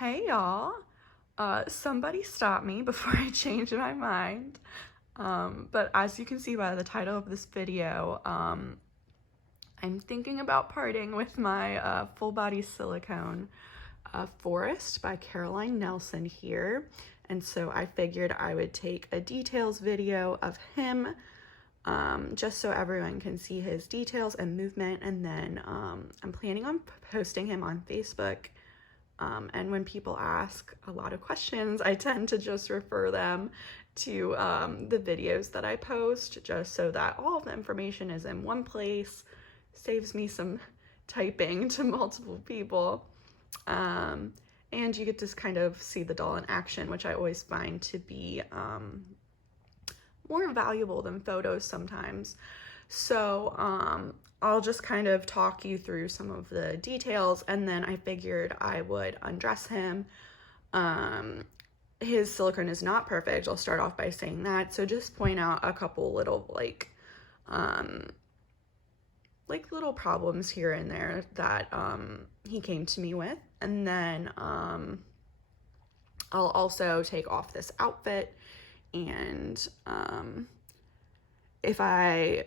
Hey y'all, somebody stop me before I change my mind. But as you can see by the title of this video, I'm thinking about parting with my full body silicone Forest by Caroline Nelsen here. And so I figured I would take a details video of him just so everyone can see his details and movement. And then I'm planning on posting him on Facebook. And when people ask a lot of questions, I tend to just refer them to the videos that I post, just so that all of the information is in one place, saves me some typing to multiple people. And you get to kind of see the doll in action, which I always find to be more valuable than photos sometimes. So I'll just kind of talk you through some of the details, and then I figured I would undress him. His silicone is not perfect. I'll start off by saying that. So just point out a couple little like little problems here and there that he came to me with. And then I'll also take off this outfit, and if I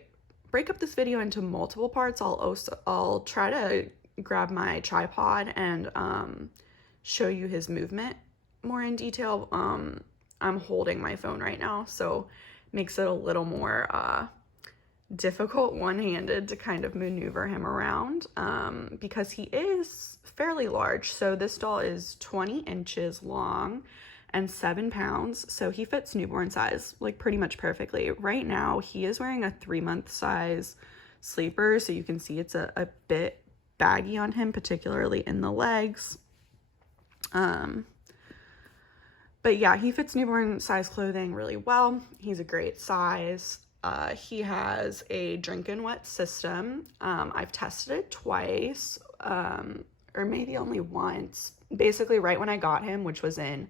break up this video into multiple parts, I'll try to grab my tripod and show you his movement more in detail. I'm holding my phone right now, so makes it a little more difficult one-handed to kind of maneuver him around because he is fairly large. So this doll is 20 inches long and 7 pounds, so he fits newborn size like pretty much perfectly. Right now he is wearing a 3-month size sleeper, so you can see it's a bit baggy on him, particularly in the legs. But yeah, he fits newborn size clothing really well. He's a great size. He has a drink and wet system. I've tested it twice, or maybe only once, basically right when I got him, which was in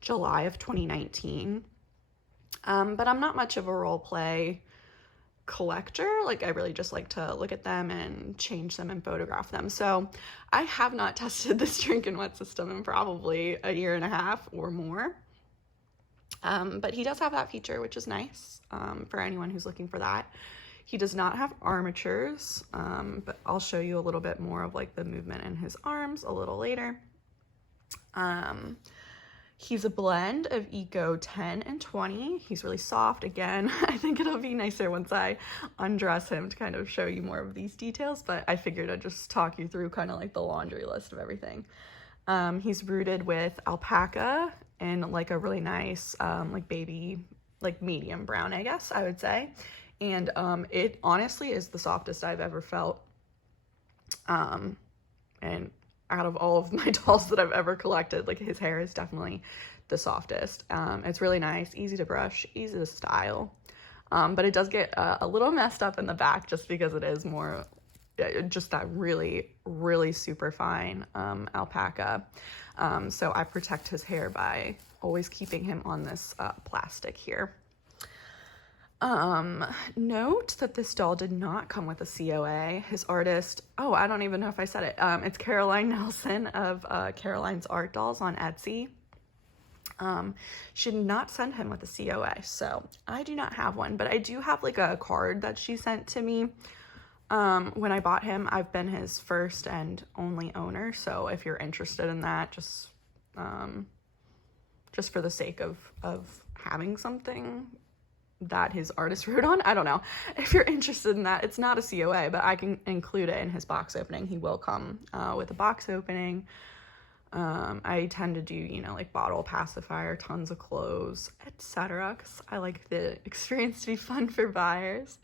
July of 2019. But I'm not much of a role play collector. Like, I really just like to look at them and change them and photograph them. So I have not tested this drink and wet system in probably a year and a half or more. But he does have that feature, which is nice for anyone who's looking for that. He does not have armatures, but I'll show you a little bit more of like the movement in his arms a little later. He's a blend of Eco 10 and 20. He's really soft. Again, I think it'll be nicer once I undress him to kind of show you more of these details, but I figured I'd just talk you through kind of like the laundry list of everything. He's rooted with Alpaca in like a really nice, like baby, like medium brown, I guess I would say. And it honestly is the softest I've ever felt. And out of all of my dolls that I've ever collected, like his hair is definitely the softest. It's really nice, easy to brush, easy to style. But it does get a little messed up in the back just because it is more just that really, really super fine alpaca. So I protect his hair by always keeping him on this plastic here. Note that this doll did not come with a COA. His artist, oh, I don't even know if I said it. It's Caroline Nelsen of CarolinesArtDolls on Etsy. She did not send him with a COA, so I do not have one, but I do have like a card that she sent to me. When I bought him, I've been his first and only owner, so if you're interested in that, just for the sake of having something that his artist wrote on, I don't know. If you're interested in that, it's not a COA, but I can include it in his box opening. He will come with a box opening. I tend to do, you know, like bottle pacifier, tons of clothes, etc., because I like the experience to be fun for buyers.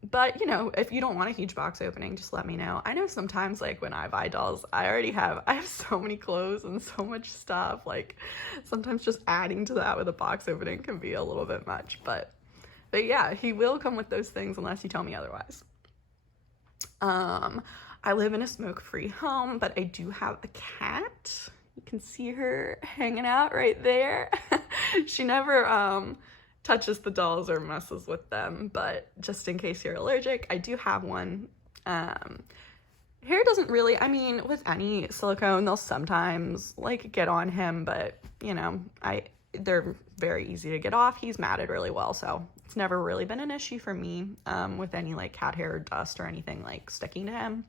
But, you know, if you don't want a huge box opening, just let me know. I know sometimes, like, when I buy dolls, I have so many clothes and so much stuff. Like, sometimes just adding to that with a box opening can be a little bit much. But yeah, he will come with those things unless you tell me otherwise. I live in a smoke-free home, but I do have a cat. You can see her hanging out right there. She never touches the dolls or messes with them, but just in case you're allergic, I do have one. hair doesn't really, I mean, with any silicone, they'll sometimes like get on him, but you know, they're very easy to get off. He's matted really well, so it's never really been an issue for me with any like cat hair or dust or anything like sticking to him.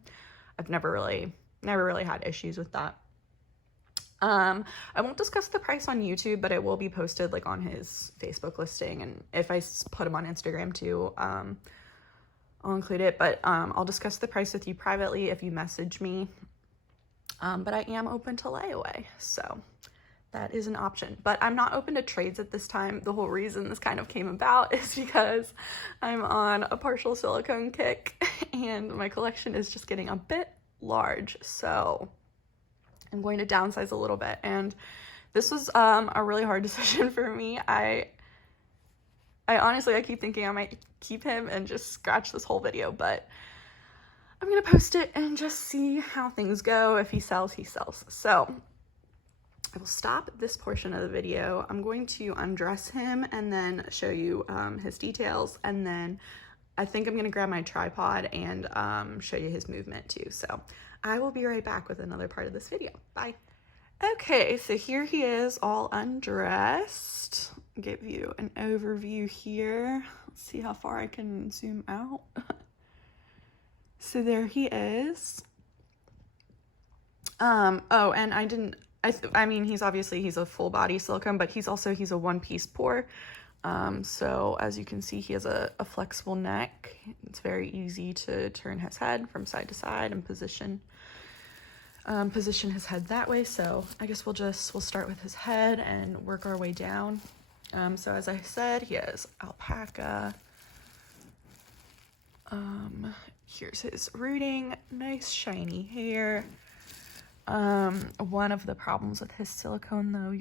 I've never really had issues with that. I won't discuss the price on YouTube, but it will be posted like on his Facebook listing, and if I put him on Instagram too, I'll include it, but I'll discuss the price with you privately if you message me. But I am open to layaway, so that is an option. But I'm not open to trades at this time. The whole reason this kind of came about is because I'm on a partial silicone kick and my collection is just getting a bit large, so I'm going to downsize a little bit. And this was a really hard decision for me. I honestly, I keep thinking I might keep him and just scratch this whole video, but I'm gonna post it and just see how things go. If he sells, he sells. So I will stop this portion of the video. I'm going to undress him and then show you his details, and then I think I'm gonna grab my tripod and show you his movement too. So I will be right back with another part of this video. Bye. Okay, so here he is all undressed. Give you an overview here. Let's see how far I can zoom out. So there he is. Oh, and I mean, he's a full body silicone, but he's a one-piece pour. So as you can see, he has a flexible neck. It's very easy to turn his head from side to side and position his head that way. So I guess we'll start with his head and work our way down. So as I said, he has alpaca. Here's his rooting, nice shiny hair. One of the problems with his silicone though,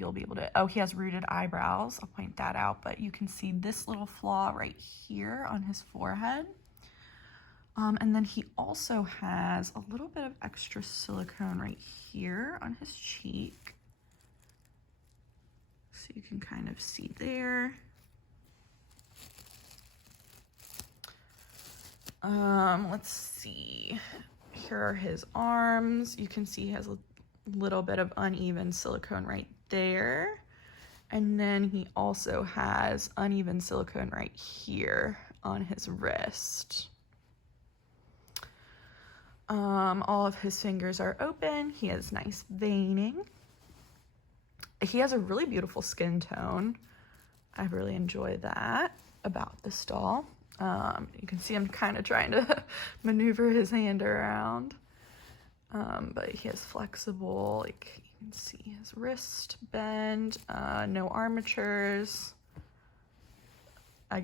he has rooted eyebrows. I'll point that out, but you can see this little flaw right here on his forehead. And then he also has a little bit of extra silicone right here on his cheek. So you can kind of see there. Let's see. Here are his arms. You can see he has a little bit of uneven silicone right there. And then he also has uneven silicone right here on his wrist. All of his fingers are open. He has nice veining. He has a really beautiful skin tone. I really enjoy that about this doll. You can see I'm kind of trying to maneuver his hand around. But he has flexible, like you can see his wrist bend, no armatures. I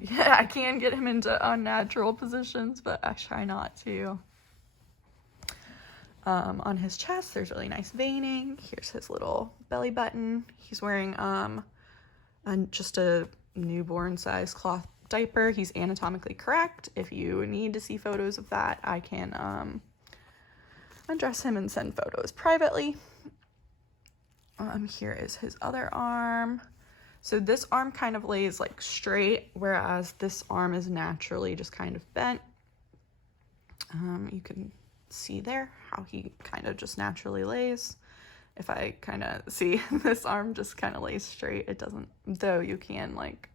can get him into unnatural positions, but I try not to. On his chest, there's really nice veining. Here's his little belly button. He's wearing just a newborn size cloth diaper. He's anatomically correct. If you need to see photos of that, I can undress him and send photos privately. Here is his other arm. So this arm kind of lays like straight, whereas this arm is naturally just kind of bent. You can see there how he kind of just naturally lays. If I kind of see this arm just kind of lays straight, it doesn't, though you can like,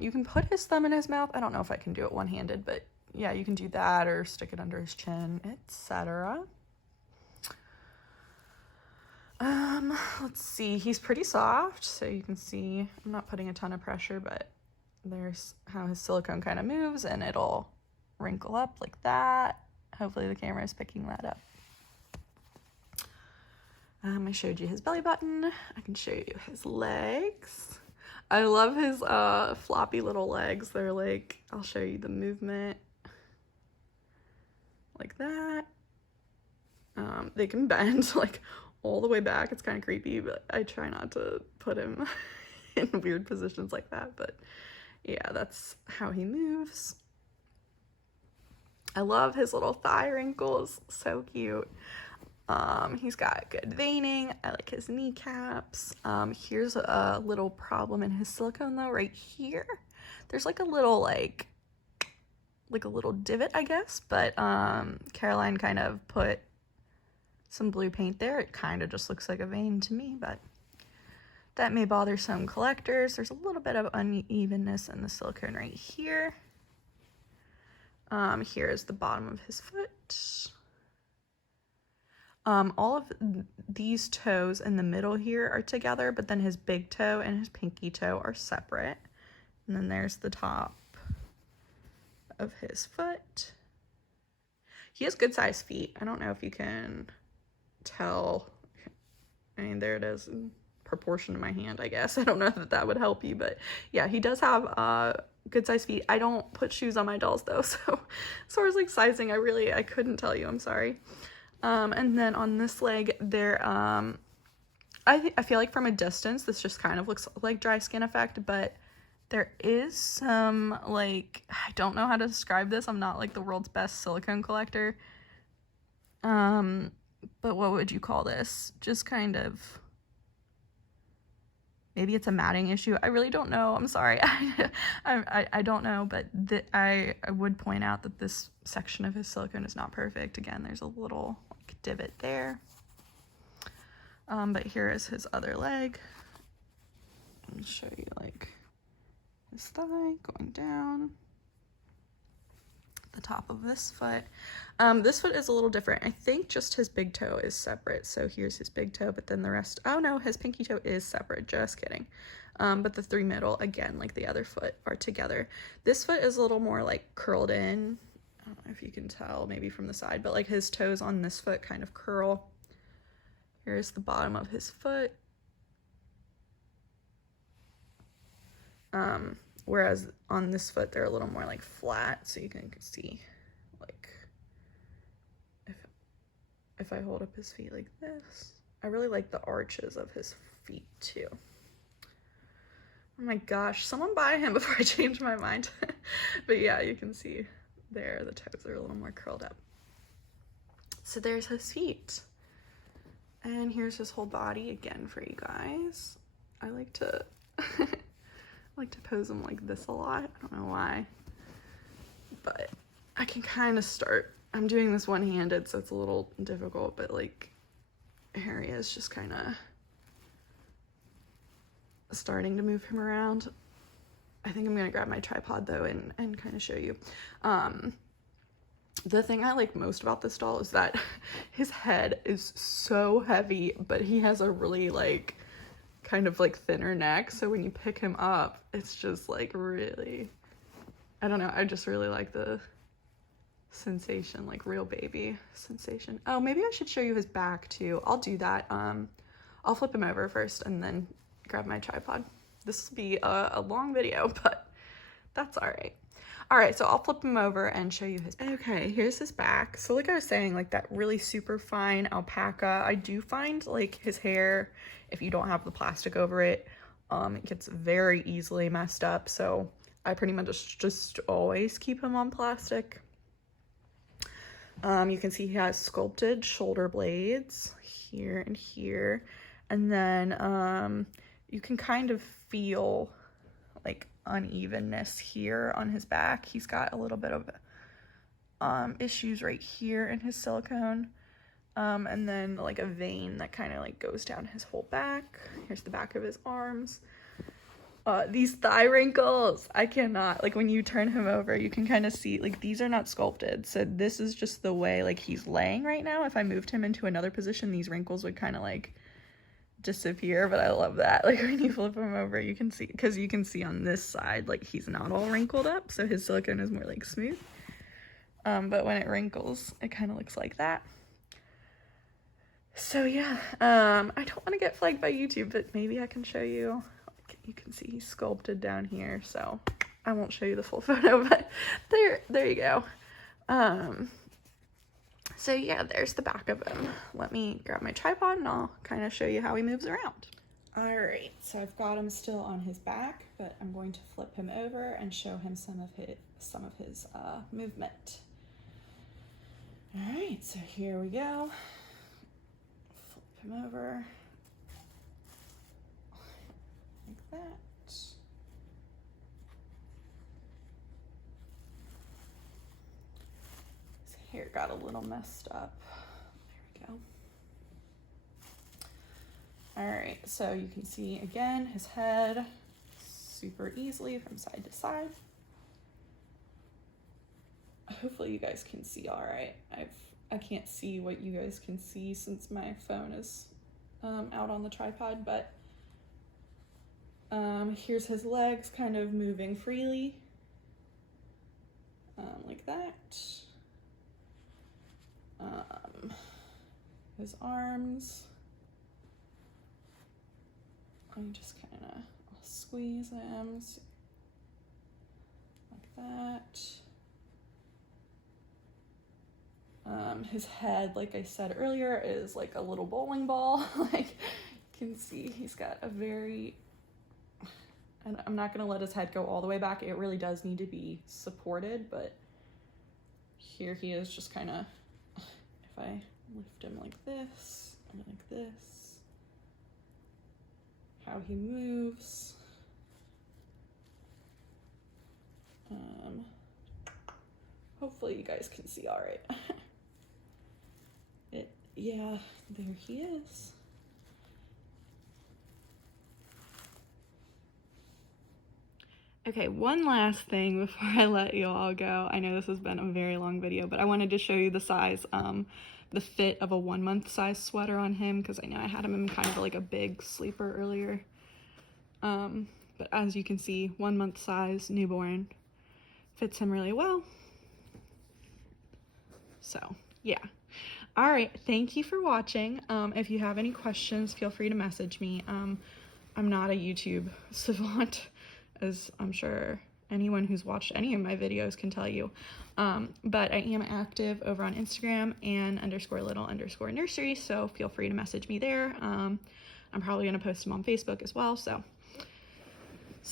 you can put his thumb in his mouth. I don't know if I can do it one-handed, but yeah, you can do that or stick it under his chin, etc. Let's see, he's pretty soft, so you can see I'm not putting a ton of pressure, but there's how his silicone kind of moves and it'll wrinkle up like that. Hopefully the camera is picking that up. I showed you his belly button. I can show you his legs. I love his floppy little legs. They're like, I'll show you the movement like that. They can bend like all the way back. It's kind of creepy, but I try not to put him in weird positions like that. But yeah, that's how he moves. I love his little thigh wrinkles, so cute. He's got good veining. I like his kneecaps. Here's a little problem in his silicone though, right here. There's like a little like like a little divot, I guess, but Caroline kind of put some blue paint there. It kind of just looks like a vein to me, but that may bother some collectors. There's a little bit of unevenness in the silicone right here. Here is the bottom of his foot. All of these toes in the middle here are together, but then his big toe and his pinky toe are separate. And then there's the top of his foot. He has good sized feet. I don't know if you can tell. I mean, there it is in proportion to my hand, I guess. I don't know that that would help you, but yeah, he does have good sized feet. I don't put shoes on my dolls though, so as far as like sizing, I couldn't tell you, I'm sorry. And then on this leg there, I feel like from a distance this just kind of looks like dry skin effect, but there is some, like, I don't know how to describe this. I'm not like the world's best silicone collector. But what would you call this? Just kind of, maybe it's a matting issue. I really don't know. I'm sorry. I don't know, but I would point out that this section of his silicone is not perfect. Again, there's a little like divot there. But here is his other leg. I'll show you like his thigh going down. The top of this foot. This foot is a little different. I think just his big toe is separate. So here's his big toe, but then the rest, oh no, his pinky toe is separate, just kidding. But the three middle, again, like the other foot, are together. This foot is a little more like curled in. I don't know if you can tell maybe from the side, but like his toes on this foot kind of curl. Here's the bottom of his foot. Whereas on this foot, they're a little more like flat, so you can see, like, if I hold up his feet like this, I really like the arches of his feet too. Oh my gosh, someone buy him before I change my mind. But yeah, you can see there, the toes are a little more curled up. So there's his feet. And here's his whole body again for you guys. I like to pose him like this a lot. I don't know why, but I can kind of start. I'm doing this one-handed, so it's a little difficult, but like here he is, just kind of starting to move him around. I think I'm gonna grab my tripod though and kind of show you. The thing I like most about this doll is that his head is so heavy, but he has a really like kind of like thinner neck, so when you pick him up, it's just like really, I don't know, I just really like the sensation, like real baby sensation. Oh, maybe I should show you his back too. I'll do that. I'll flip him over first and then grab my tripod. This will be a long video, but that's all right. All right, so I'll flip him over and show you his back. Okay, here's his back. So like I was saying, like that really super fine alpaca, I do find like his hair, if you don't have the plastic over it, it gets very easily messed up. So I pretty much just always keep him on plastic. You can see he has sculpted shoulder blades here and here. And then you can kind of feel like unevenness here on his back. He's got a little bit of issues right here in his silicone. And then like a vein that kind of like goes down his whole back. Here's the back of his arms. These thigh wrinkles, I cannot, like when you turn him over, you can kind of see, like these are not sculpted. So this is just the way like he's laying right now. If I moved him into another position, these wrinkles would kind of like disappear, but I love that. Like when you flip him over, you can see, because you can see on this side, like he's not all wrinkled up. So his silicone is more like smooth. But when it wrinkles, it kind of looks like that. So yeah, I don't want to get flagged by YouTube, but maybe I can show you. You can see he's sculpted down here, so I won't show you the full photo, but there you go. So yeah, there's the back of him. Let me grab my tripod and I'll kind of show you how he moves around. All right, so I've got him still on his back, but I'm going to flip him over and show him some of his movement. All right, so here we go. Flip him over. Like that. got a little messed up. There we go. All right, so you can see again his head super easily from side to side. Hopefully you guys can see all right. I can't see what you guys can see since my phone is out on the tripod, but here's his legs kind of moving freely, like that. His arms, I'm just kind of squeeze them like that. His head, like I said earlier, is like a little bowling ball. Like you can see he's got a very, and I'm not gonna let his head go all the way back. It really does need to be supported, but here he is just kind of, if I lift him like this, and like this, how he moves. Hopefully you guys can see all right. Yeah, there he is. Okay, one last thing before I let you all go. I know this has been a very long video, but I wanted to show you the size, the fit of a 1 month size sweater on him, because I know I had him in kind of like a big sleeper earlier. But as you can see, 1 month size, newborn, fits him really well. So yeah. All right, thank you for watching. If you have any questions, feel free to message me. I'm not a YouTube savant, as I'm sure anyone who's watched any of my videos can tell you. But I am active over on Instagram and _little_nursery, so feel free to message me there. I'm probably gonna post them on Facebook as well, so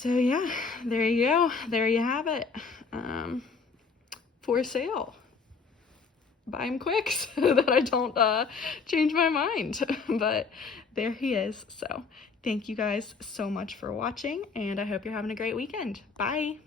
yeah, there you go. There you have it. For sale. Buy him quick so that I don't change my mind. But there he is. So thank you guys so much for watching, and I hope you're having a great weekend. Bye.